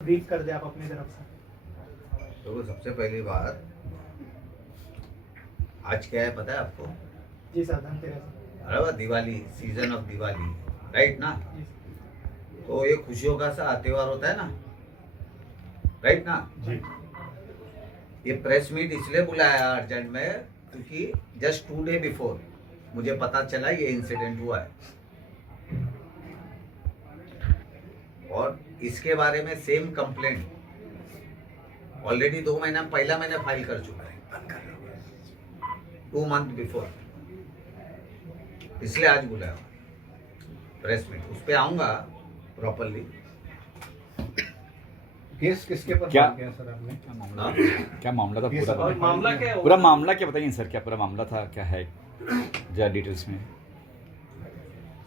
Brief कर दे आप अपनी तरफ से। तो सबसे पहली बात, आज क्या है पता है आपको? जी सर, धनतेरस। अरे वाह, Diwali, season of Diwali, right ना? जी तो ये खुशियों का सा त्योहार होता है ना, राइट ना? जी। ये प्रेस मीट इसलिए बुलाया अर्जेंट में क्योंकि जस्ट 2 डे बिफोर मुझे पता चला ये इंसिडेंट हुआ है, और इसके बारे में सेम कंप्लेंट ऑलरेडी 2 महीना पहला मैंने फाइल कर चुका है, 2 मंथ बिफोर। इसलिए आज बुलाया प्रेस मीट, उस पर आऊंगा प्रॉपरली। केस किसके पर क्या फाइल किया सर आपने? क्या मामला था ये पूरा? सवाल मामला क्या है? पूरा मामला क्या बताइए सर, क्या पूरा मामला था, क्या है जरा डिटेल्स में।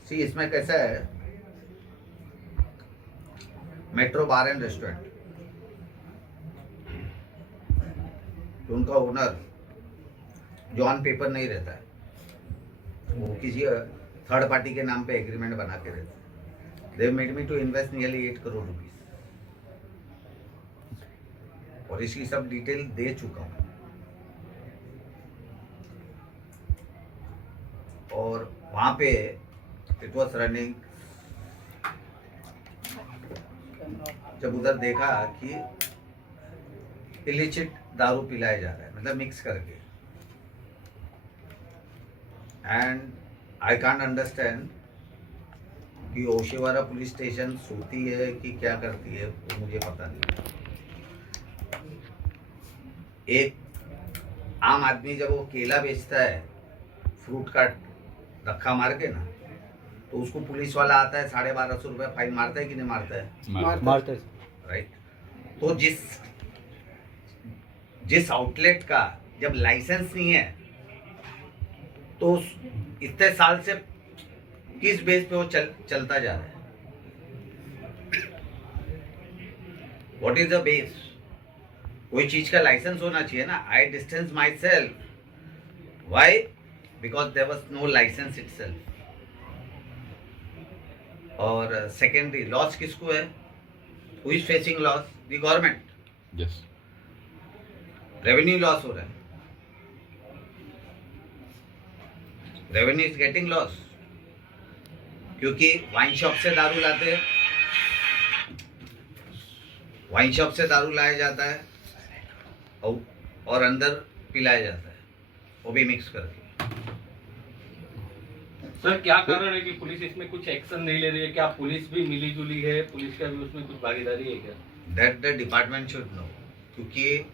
सी, इसमें कैसा है, मेट्रो बार एंड रेस्टोरेंट, तो उनका ओनर जो ऑन पेपर नहीं रहता है, वो किसी थर्ड पार्टी के नाम पे एग्रीमेंट बना के रहता है। They made me to invest nearly 8 crore rupees, और इसकी सब डिटेल दे चुका हूँ। और वहां पे इट वॉज रनिंग, जब उधर देखा कि इलिचिट दारू पिलाया जा रहा है, मतलब मिक्स करके, एंड आई कांट अंडरस्टैंड कि ओशिवारा पुलिस स्टेशन सोती है कि क्या करती है, तो मुझे पता नहीं। एक आम आदमी जब वो केला बेचता है फ्रूट का धक्का मार के ना, तो उसको पुलिस वाला आता है 1250 रुपये फाइन मारता है कि नहीं मारता है? मारते राइट। तो जिस आउटलेट का जब लाइसेंस नहीं है, तो इतने साल से किस बेस पे वो चलता जा रहा है? What is the base? कोई चीज का लाइसेंस होना चाहिए ना। I distance myself, why? Because there was no licence itself. और सेकेंडरी लॉस किसको है? Who is facing loss? The government. Yes. Revenue loss हो रहा है, रेवेन्यू इज गेटिंग लॉस, क्योंकि वाइन शॉप से दारू लाते हैं, वाइन शॉप से दारू लाया जाता है और अंदर पिलाया जाता है, वो भी मिक्स करके। सर क्या कारण है कि पुलिस इसमें कुछ एक्शन नहीं ले रही है? क्या पुलिस भी मिली जुली है? पुलिस का भी उसमें कुछ भागीदारी है क्या? That the department should know, क्योंकि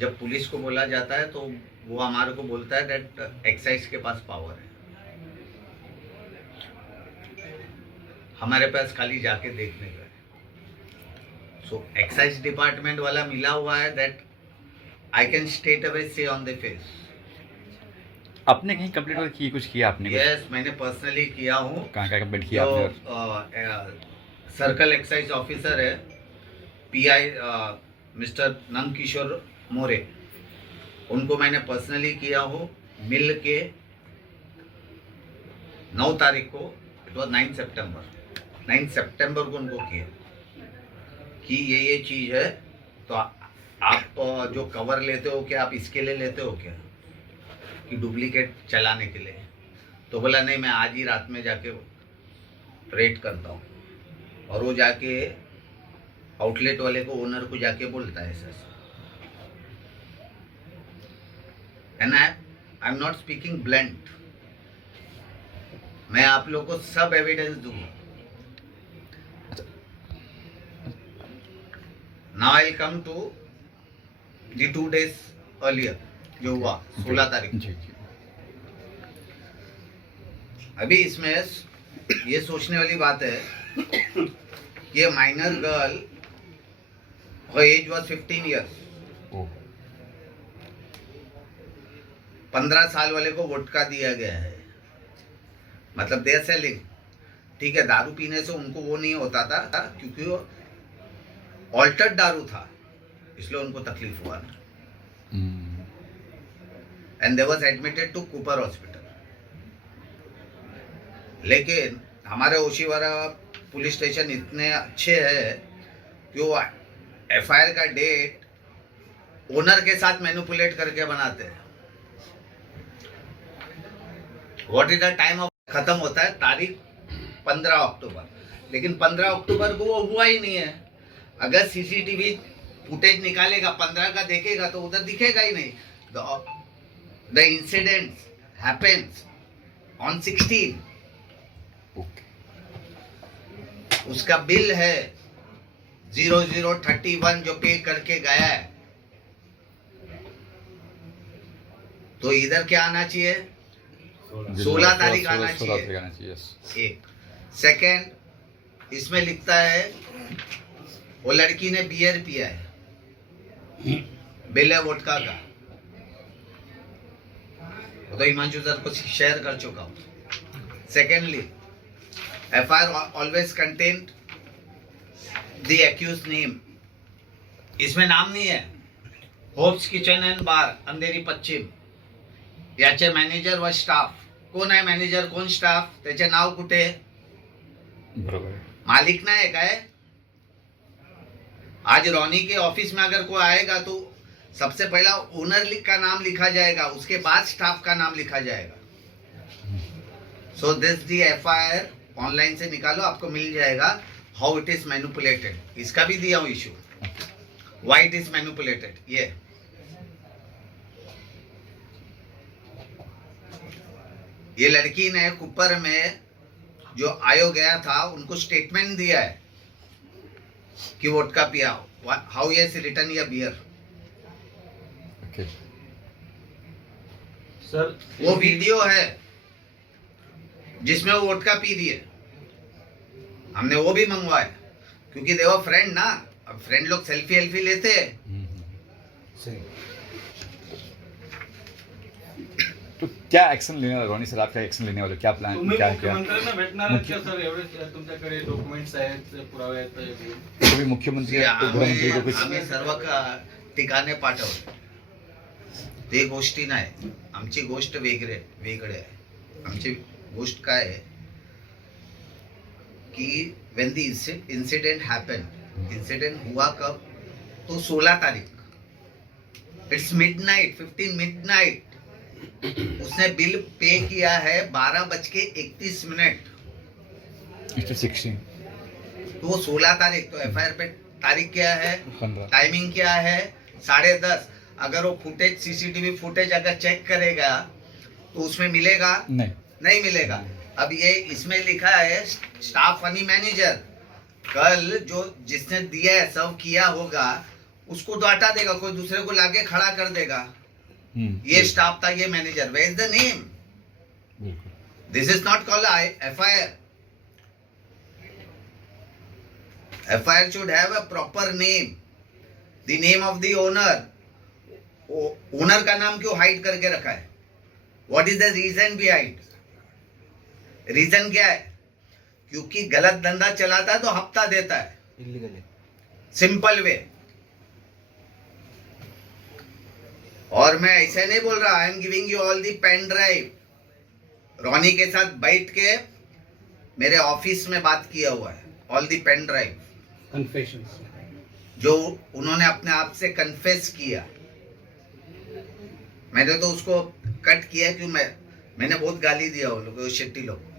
जब पुलिस को बोला जाता है तो वो हमारे को बोलता है दैट एक्साइज के पास पावर है, हमारे पास खाली जाके देखने का है। सो एक्साइज डिपार्टमेंट वाला मिला हुआ है, that I can state away से ऑन द फेस। आपने कहीं कंप्लीट की, कुछ किया आपने? यस, मैंने पर्सनली किया हूँ। कहाँ क्या कंप्लीट किया जो आपने? सर्कल एक्साइज ऑफिसर है, पीआई मिस्टर नंद किशोर मोरे, उनको मैंने पर्सनली किया हूँ। मिल के 9 तारीख को, इट वॉज 9 सितंबर को उनको किया कि ये चीज़ है, तो आप जो कवर लेते हो क्या, आप इसके लिए लेते हो क्या कि डुप्लीकेट चलाने के लिए? तो बोला नहीं, मैं आज ही रात में जाके रेड करता हूँ, और वो जाके आउटलेट वाले को, ओनर को जाके बोलता है sir. And I am not speaking blunt, मैं आप लोग को सब एविडेंस दूंगा। Now I come to the 2 days earlier जो हुआ 16 तारीख को। जी जी। अभी इसमें ये सोचने वाली बात है कि ये minor girl, her age was 15 years। 15 साल वाले को वोडका दिया गया है, मतलब दे आर सेलिंग। ठीक है, दारू पीने से उनको वो नहीं होता था, क्योंकि वो ऑल्टर्ड दारू था, इसलिए उनको तकलीफ हुआ ना। And they was admitted to Cooper hospital. लेकिन हमारे ओशिवारा पुलिस स्टेशन इतने अच्छे हैं कि वो एफआईआर का डेट ओनर के साथ मैनिपुलेट करके बनाते हैं। What is the time of खत्म होता है तारीख 15 अक्टूबर, लेकिन 15 अक्टूबर को वो हुआ ही नहीं है। अगर सीसीटीवी फुटेज निकालेगा 15 का देखेगा तो उधर दिखेगा ही नहीं। The incident happens on 16। Okay, उसका बिल है 0031 जो पे करके गया है, तो इधर क्या आना चाहिए? 16 तारीख आना 16 चाहिए। तारीख आना चाहिए, yes। एक सेकेंड, इसमें लिखता है वो लड़की ने बियर पिया है, बिल है वोडका का, वो तो हिमांशु सर को शेयर कर चुका हूं। Secondly, FIR always contain the accuse name. इसमें नाम नहीं है। Hops kitchen and bar, Andheri पश्चिम, याचे मॅनेजर व स्टाफ। कोण आहे मॅनेजर, कोण स्टाफ, त्याचे नाव कुठे? बरोबर आहे। मालिक नाही आहे काय? आज रॉनी के ऑफिस में अगर कोई आएगा तो सबसे पहला ओनर का नाम लिखा जाएगा, उसके बाद स्टाफ का नाम लिखा जाएगा। So this the FIR online से निकालो, आपको मिल जाएगा हाउ इट इज मैनिपुलेटेड। इसका भी दिया हूं issue, why it is manipulated. ये लड़की ने कुपर में जो आयोग गया था उनको स्टेटमेंट दिया है कि वोडका पिया, हाउ यस रिटर्न या बियर। ओके, सर वो वीडियो है जिसमें वो वोडका पी रही है, हमने वो भी मंगवाया क्योंकि देखो फ्रेंड ना, अब फ्रेंड लोग सेल्फी एल्फी लेते हैं। तो क्या एक्शन लेने वाले रॉनी सर, आप क्या एक्शन लेने वाले, क्या प्लान, तुम्ही क्या क्या? मुख्यमंत्र्यांना भेटणार आहेत का सर? एवढे तुमच्याकडे डॉक्युमेंट्स आहेत, पुरावे आहेत तर तुम्ही मुख्यमंत्री गृहमंत्री को कुछ आम्ही सर्व ठिकाणी पाठवतो, ते गोष्टी नाही। आमची गोष्ट वेगळे आहे। आमची गोष्ट काय आहे कि when the incident happen, incident हुआ कब? तो 16 तारीख, इट्स मिडनाइट, 15 मिडनाइट। उसने बिल पे किया है 12:31। Mr. 16 तो वो 16 तारीख, तो एफआईआर पे तारीख क्या है, 15। टाइमिंग क्या है, 10:30। अगर वो फुटेज, सीसीटीवी फुटेज अगर चेक करेगा तो उसमें मिलेगा? नहीं मिलेगा। अब ये इसमें लिखा है स्टाफ फनी मैनेजर। कल जो जिसने दिया है, सर्व किया होगा, उसको तो हटा देगा, कोई दूसरे को लाके खड़ा कर देगा। ये स्टाफ था, ये manager. Where is the name? This is not called FIR. FIR should have a proper name, the name of the owner. Owner का नाम क्यों हाइड करके रखा है? What is the reason behind? Reason क्या है? क्योंकि गलत धंधा चलाता है तो हफ्ता देता है, इलीगल है। Simple way. और मैं ऐसे नहीं बोल रहा, I am giving you all the pen drive. Ronnie के साथ बैठ के मेरे ऑफिस में बात किया हुआ है, all the pen drive confessions. जो उन्होंने अपने आप से कन्फेस किया। मैंने तो उसको कट किया क्यों, मैंने बहुत गाली दिया वो लोग, शेट्टी लोग।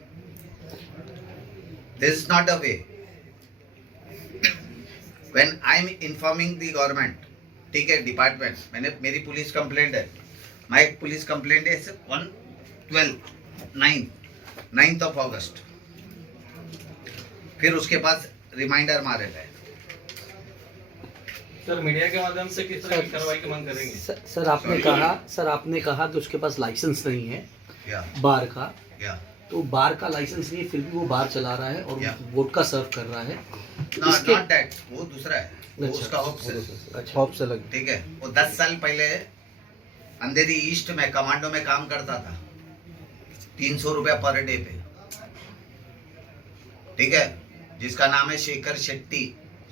This is not a way. When I am informing the government, ठीक है, डिपार्टमेंट, मेरी पुलिस कंप्लेंट है, माई पुलिस कंप्लेंट है ऑन 9th ऑफ अगस्त। फिर उसके पास रिमाइंडर मारे गए। सर मीडिया के माध्यम से किस तरह की कार्रवाई की मांग करेंगे? सर आपने कहा कि उसके पास लाइसेंस नहीं है या बार का, या तो बार का लाइसेंस नहीं है, फिर भी वो बार चला रहा है और Yeah. वोडका सर्व कर रहा है। नॉट दैट, वो दूसरा है, वो अच्छा, उसका होप्स है। अच्छा, हॉप से लग। ठीक है, वो 10 साल पहले अंधेरी ईस्ट में कमांडो में काम करता था, 300 रुपया पर डे पे। ठीक है, जिसका नाम है शेखर शेट्टी,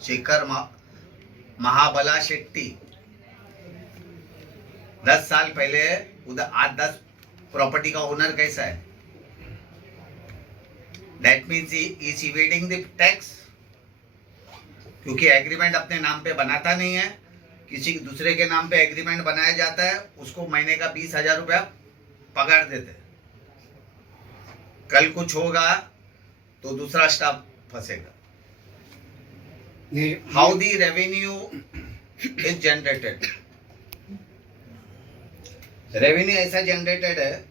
शेखर महाबला शेट्टी। 10 साल पहले उधर 8-10 प्रॉपर्टी का ओनर कैसा है? That means he is evading the tax. क्योंकि एग्रीमेंट अपने नाम पे बनाता नहीं है, किसी दूसरे के नाम पे एग्रीमेंट बनाया जाता है, उसको महीने का 20,000 रुपया पगार देते हैं। कल कुछ होगा तो दूसरा स्टाफ फंसेगा। ये how the revenue is generated? Revenue ऐसा जनरेटेड है,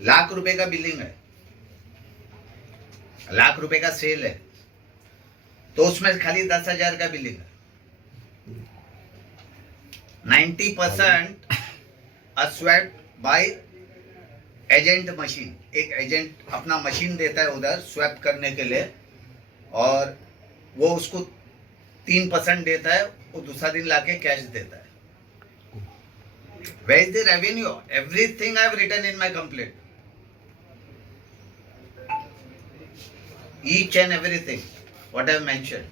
लाख रुपए का बिलिंग है, लाख रुपए का सेल है, तो उसमें खाली 10,000 का बिलिंग है। 90% अस्वेप्ट बाय एजेंट मशीन। एक एजेंट अपना मशीन देता है उधर स्वैप करने के लिए, और वो उसको 3% देता है, वो दूसरा दिन लाके कैश देता है। Where is the revenue? Everything I have written in my complaint. Each and everything what I have mentioned.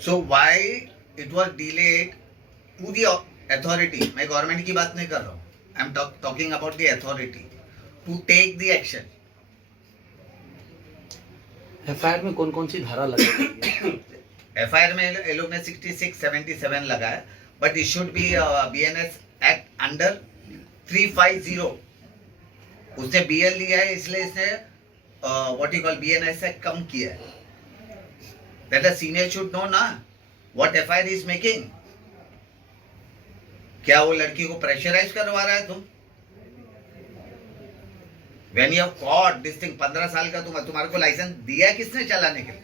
So why it was delayed to the authority? मैं गवर्नमेंट की बात नहीं कर रहा हूँ, I am talking about the authority to take the action. FIR में कौन कौन सी धारा लगाई गई है? एफआईआर में ये लोग ने 66, 77 लगा है, but it should be BNS act under 350। उसने बीएल लिया है, इसलिए इसने व्हाट यू कॉल बीएनएस से कम किया है। That a senior should know ना व्हाट एफआईआर इज मेकिंग। क्या वो लड़की को प्रेशराइज करवा रहा है तुम? When you have caught this thing, 15 साल का तुम्हारे को लाइसेंस दिया है किसने चलाने के लिए?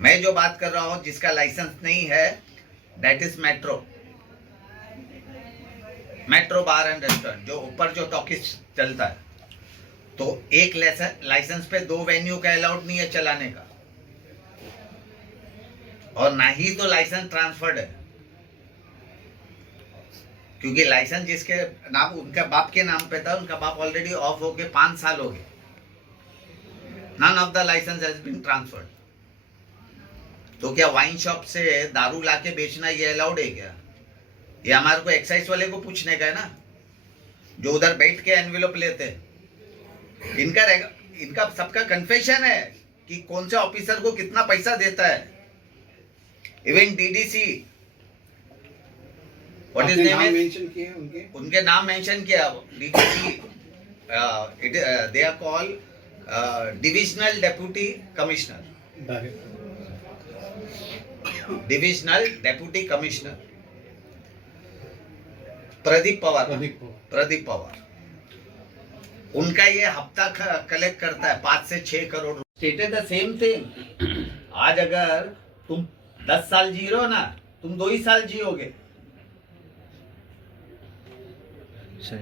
मैं जो बात कर रहा हूं जिसका लाइसेंस नहीं है, that is metro bar and restaurant, जो ऊपर जो टॉकीज चलता है, तो एक लाइसेंस पे 2 वेन्यू का अलाउड नहीं है चलाने का, और ना ही तो लाइसेंस ट्रांसफर्ड है, क्योंकि लाइसेंस जिसके नाम, उनका बाप के नाम पे था, उनका बाप ऑलरेडी ऑफ हो गए, 5 साल हो गए। None of the licence has been transferred. तो क्या वाइन शॉप से दारू लाके बेचना ये अलाउड है क्या? ये हमारे को एक्साइज वाले को पूछने का है ना, जो उधर बैठ के एनवेलप लेते हैं। इनका सबका कन्फेशन है कि कौन से ऑफिसर को कितना पैसा देता है। Even DDC what is name mention किए उनके नाम मेंशन किया। DDC they are call divisional deputy commissioner, divisional deputy commissioner Pradeep Pawar. उनका ये हफ्ता कलेक्ट करता है 5 से 6 crore. Stated the same thing. आज अगर तुम 10 साल जी रहे हो ना, तुम 2 ही साल जियोगे।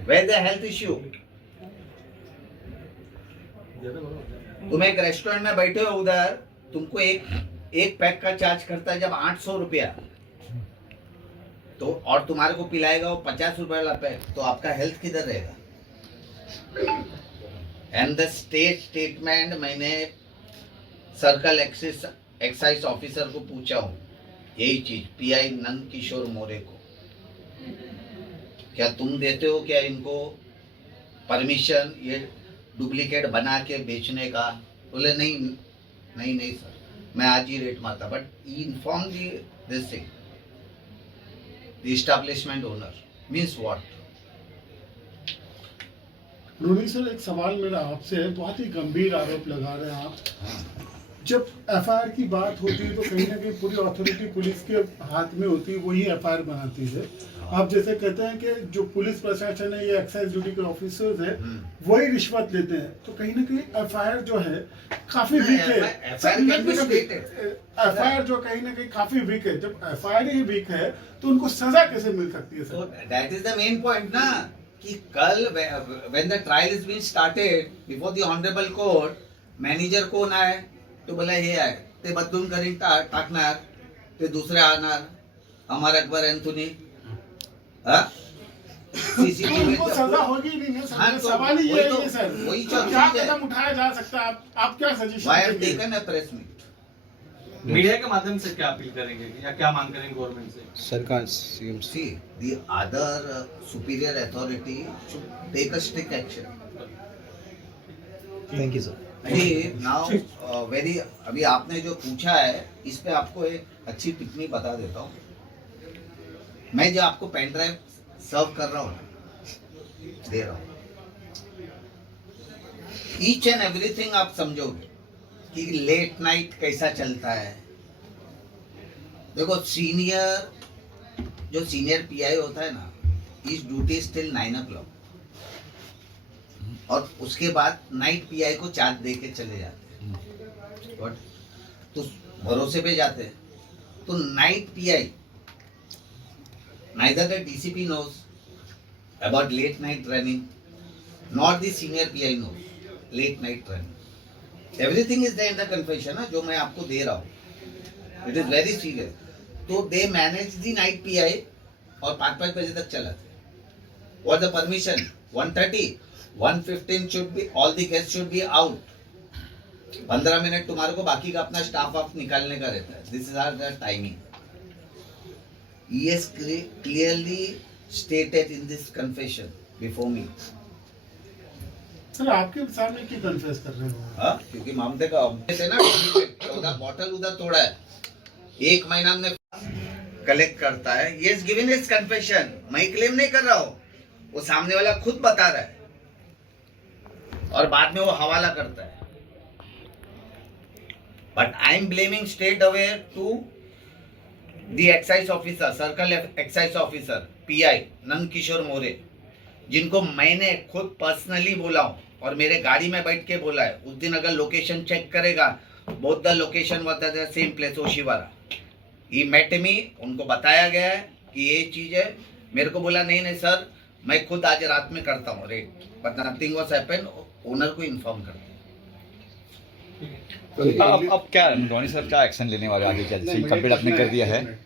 Where the health issue? तुम एक रेस्टोरेंट में बैठे हो, उधर तुमको एक पैक का चार्ज करता है जब 800 रुपया, तो और तुम्हारे को पिलाएगा वो 50 रुपये वाला पैक, तो आपका हेल्थ किधर रहेगा? एंड द स्टेटमेंट मैंने सर्कल एक्साइज ऑफिसर को पूछा हूँ, यही चीज पीआई नंद किशोर मोरे को, क्या तुम देते हो क्या इनको परमिशन ये डुप्लीकेट बना के बेचने का? बोले नहीं सर, मैं आज ही रेट मारता, but inform this thing the establishment owner means what? Ronnie sir, एक सवाल मेरा आपसे है, बहुत ही गंभीर आरोप लगा रहे हैं आप। जब एफआईआर की बात होती है तो कहीं ना कहीं पूरी अथॉरिटी पुलिस के हाथ में होती है, वही एफआईआर बनाती है। आप जैसे कहते हैं कि जो पुलिस प्रशासन है या एक्साइज ड्यूटी के ऑफिसर्स है वही रिश्वत लेते हैं, तो कहीं ना कहीं एफआईआर जो है काफी वीक है। एफआईआर जो कहीं ना कहीं काफी वीक है। जब एफआईआर ही वीक है तो उनको सजा कैसे मिल सकती है sir? That is the main point ना, कि कल when the trial is been started before the honourable court, manager कोण आहे? तो बोला हे आहे, ते बदलून करीन टाकणार, ते दुसरे आणणार, अमर अकबर एंथोनी। उनको सजा होगी नहीं ना सर? सवाल ही ये है सर, क्या कदम उठाया जा सकता है? आप क्या सजेशन देंगे? प्रेस मीट मीडिया के माध्यम से क्या अपील करेंगे या क्या मांग करेंगे गवर्नमेंट से? सरकार CM see the other superior authority should take a strict action. Thank you sir. Now very अभी आपने जो पूछा है इस पे आपको एक अच्छी टिप्पणी बता देता हूँ। मैं जो आपको पेन ड्राइव सर्व कर रहा हूँ ना, दे रहा हूँ, ईच एंड एवरीथिंग आप समझोगे कि लेट नाइट कैसा चलता है। देखो जो सीनियर पीआई होता है ना, इस ड्यूटी स्टिल 9 o'clock, और उसके बाद नाइट पीआई को चार्ज दे के चले जाते हैं। What? तो भरोसे पे जाते हैं। तो night pi, neither the DCP knows about late night running, nor the senior PI knows late night running. Everything is there in the confession, जो मैं आपको दे रहा हूँ। It is very serious. तो they manage the night PI और 5-5 बजे तक चलाते। What the permission? 1:30, 1:15 should be, all the guests should be out. 15 minute तुम्हारे को बाकी का अपना स्टाफ ऑफ निकालने का रहता है। This is our timing. He has clearly stated in this confession before me. Sir आपके सामने क्यों कन्फेस कर रहे हो? हाँ, क्योंकि मामले का थे ना, 14 बॉटल उधर तोड़ा है, 1 महीना हमने कलेक्ट करता है। ये गिवन इज कन्फेशन, मैं क्लेम नहीं कर रहा हूँ, वो सामने वाला खुद बता रहा है और बाद में वो हवाला करता है। But I am blaming straight away to the excise officer, circle excise officer PI Nand Kishore More, जिनको मैंने खुद पर्सनली बोला हूँ और मेरे गाड़ी में बैठ के बोला है। उस दिन अगर लोकेशन चेक करेगा, both the location was the same place, Oshiwara. He met me, उनको बताया गया है कि ये चीज़ है। मेरे को बोला नहीं नहीं सर, मैं खुद आज रात में करता हूँ rate, but nothing was happen. Owner को इन्फॉर्म करते हैं। अब क्या रोनी सर क्या एक्शन लेने वाले आगे? क्या जैसे कंप्लीट आपने कर दिया है,